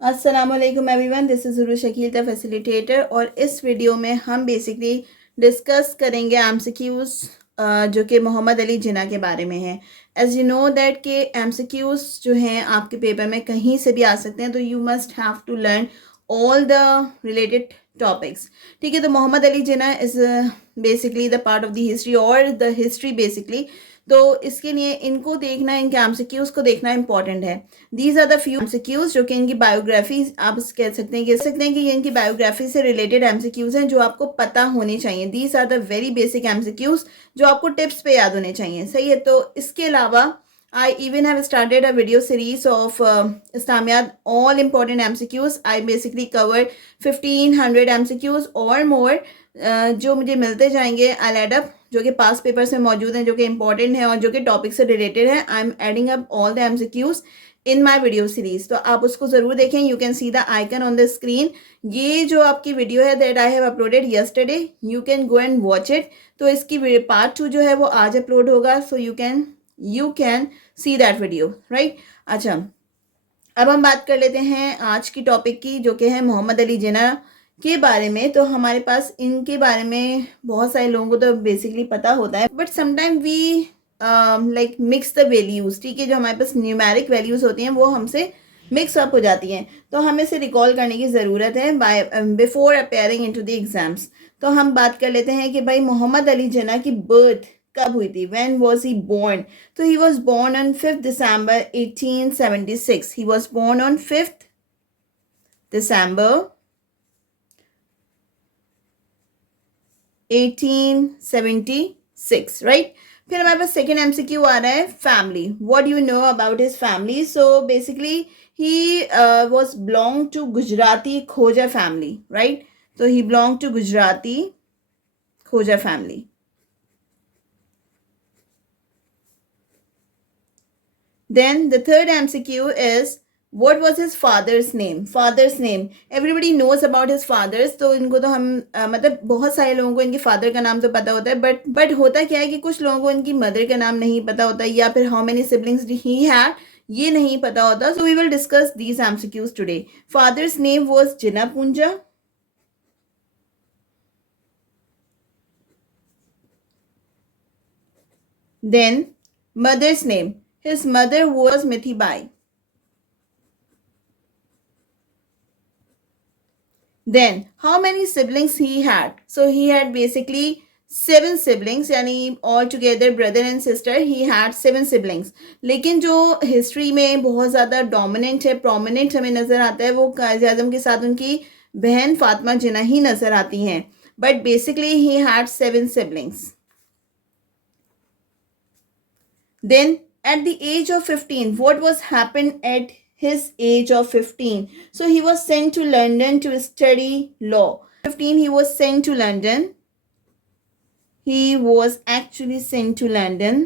अस्सलाम वालेकुम everyone, this is Urvi Shakeel the facilitator. और इस वीडियो में हम बेसिकली डिस्कस करेंगे एमसीक्यूज़ जो कि मोहम्मद अली जिन्ना के बारे में है। एज यू नो दैट के एमसीक्यूज़ जो हैं आपके पेपर में कहीं से भी आ सकते हैं, तो you must have to learn all the related topics. ठीक है, तो Mohammad Ali Jinnah is basically the part of the history और द हिस्ट्री बेसिकली। तो इसके लिए इनको देखना, इनके एमसीक्यूज़ को देखना इंपॉर्टेंट है। These are the few MCQs जो कि इनकी बायोग्राफी आप कह सकते हैं कि ये इनकी बायोग्राफी से रिलेटेड एमसीक्यूज हैं जो आपको पता होने चाहिए। These are the very basic MCQs जो आपको टिप्स पे याद होने चाहिए। सही है, तो इसके अलावा I even have started a video series of Islamiyat all important MCQs. I basically cover 1500 MCQs और मोर जो मुझे मिलते जाएंगे। आई एड अप जो कि पास पेपर्स में मौजूद हैं, जो कि इंपॉर्टेंट है और जो कि टॉपिक से रिलेटेड है। I am adding up all the MCQs in my video series, तो आप उसको जरूर देखें। You can see the icon on the screen. ये जो आपकी वीडियो है that I have uploaded yesterday, you can go and watch it. तो इसकी पार्ट 2 जो है वो आज अपलोड होगा, so you can see that video, right. अच्छा, अब हम बात कर लेते हैं आज की टॉपिक की, जो कि है मोहम्मद अली जिन्ना के बारे में। तो हमारे पास इनके बारे में बहुत सारे लोगों को तो बेसिकली पता होता है, but sometime we like mix the values. ठीक है, जो हमारे पास न्यूमेरिक वैल्यूज होती हैं वो हमसे मिक्स अप हो जाती हैं, तो हमें इसे रिकॉल करने की ज़रूरत है by before appearing into the exams. तो हम बात कर लेते हैं कि भाई मोहम्मद अली जिन्ना की बर्थ कब हुई थी, when was he born. So he was born on 5th December 1876. He was born on 5th December 1876, right? फिर हमारे पास सेकेंड एमसीक्यू आ रहा है, family. What do you know about his family? So basically he was belong to Gujarati Khoja family, right. तो he belong to Gujarati Khoja family. Then the third MCQ is what was his father's name? Father's name. Everybody knows about his fathers. तो इनको तो हम मतलब बहुत सारे लोगों को इनके फादर का नाम तो पता होता है, बट होता क्या है कि कुछ लोगों को इनकी मदर का नाम नहीं पता होता, या फिर how many siblings he had ये नहीं पता होता। So we will discuss these MCQs today. Father's name was Jinnah Poonja. Then mother's name. His mother was Mithibai. Then how many siblings he had? So he had basically 7 siblings, यानी all together brother and sister he had 7 siblings. लेकिन जो हिस्ट्री में बहुत ज़्यादा डोमिनेंट है, प्रोमिनेंट हमें नज़र आता है, वो कायद आज़म के साथ उनकी बहन फातिमा जिन्ना ही नज़र आती हैं। But basically he had 7 siblings. Then at the age of 15, what was happened at his age of 15? So he was sent to London to study law. 15 he was sent to London. He was actually sent to London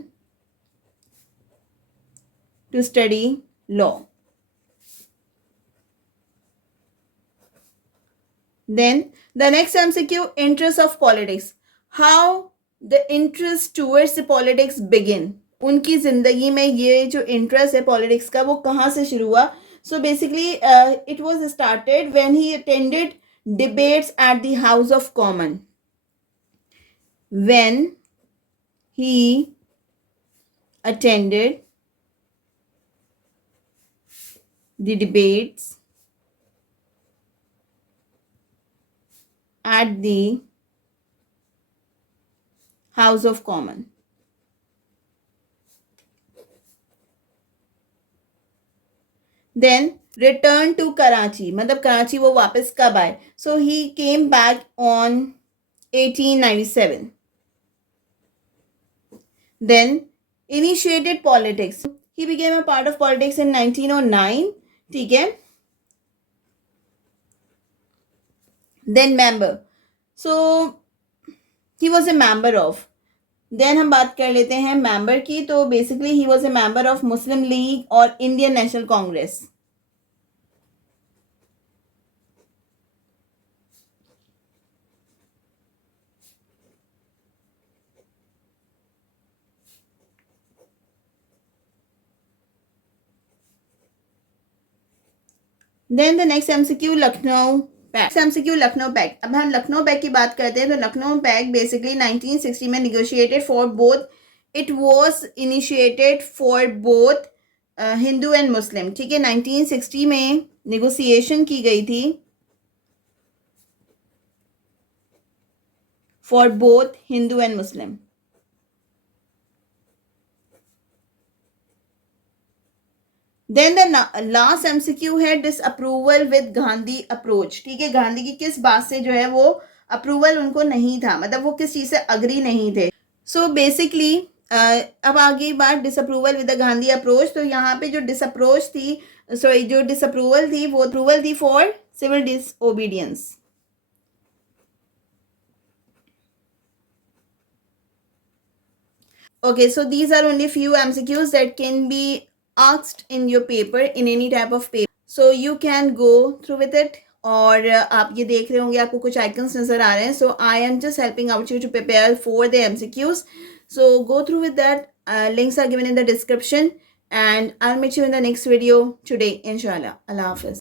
to study law. Then the next MCQ, interest of politics. How the interest towards the politics begin? उनकी जिंदगी में ये जो इंटरेस्ट है पॉलिटिक्स का वो कहाँ से शुरू हुआ? So basically it was started when he attended debates at the House of Commons. When he attended the debates at the House of Commons. Then return to Karachi, मतलब कराची वो वापस कब आए? So he came back on 1897. Then initiated politics. He became a part of politics in 1909. ठीक है. Then member. So he was a member of. Then हम बात कर लेते हैं मेंबर की। तो basically he was a member of Muslim League और Indian National Congress. Then the next MCQ Lucknow pact. MCQ Lucknow pact. अब हम लखनऊ पैक्ट की बात करते हैं तो लखनऊ पैक्ट बेसिकली 1960 में negotiated for both, it was initiated for both Hindu and Muslim. ठीक है, 1960 में निगोसिएशन की गई थी for both Hindu and Muslim. Then the last MCQ है डिसअप्रूवल विद गांधी अप्रोच। ठीक है, गांधी की किस बात से जो है वो अप्रूवल उनको नहीं था, मतलब वो किस चीज से अग्री नहीं थे। सो बेसिकली अब आगे बात डिसअप्रूवल विद द गांधी अप्रोच। तो यहाँ पे जो डिसअप्रोच थी, सॉरी जो डिसअप्रूवल थी वो अप्रूवल थी for civil disobedience. Okay, so these are only few MCQs that can be asked in your paper in any type of paper. So you can go through with it. और आप ये देख रहे होंगे आपको कुछ आइकन्स नजर आ रहे हैं. So I am just helping out you to prepare for the MCQs. So go through with that. Links are given in the description and I'll meet you in the next video today, inshallah. Allah Hafiz.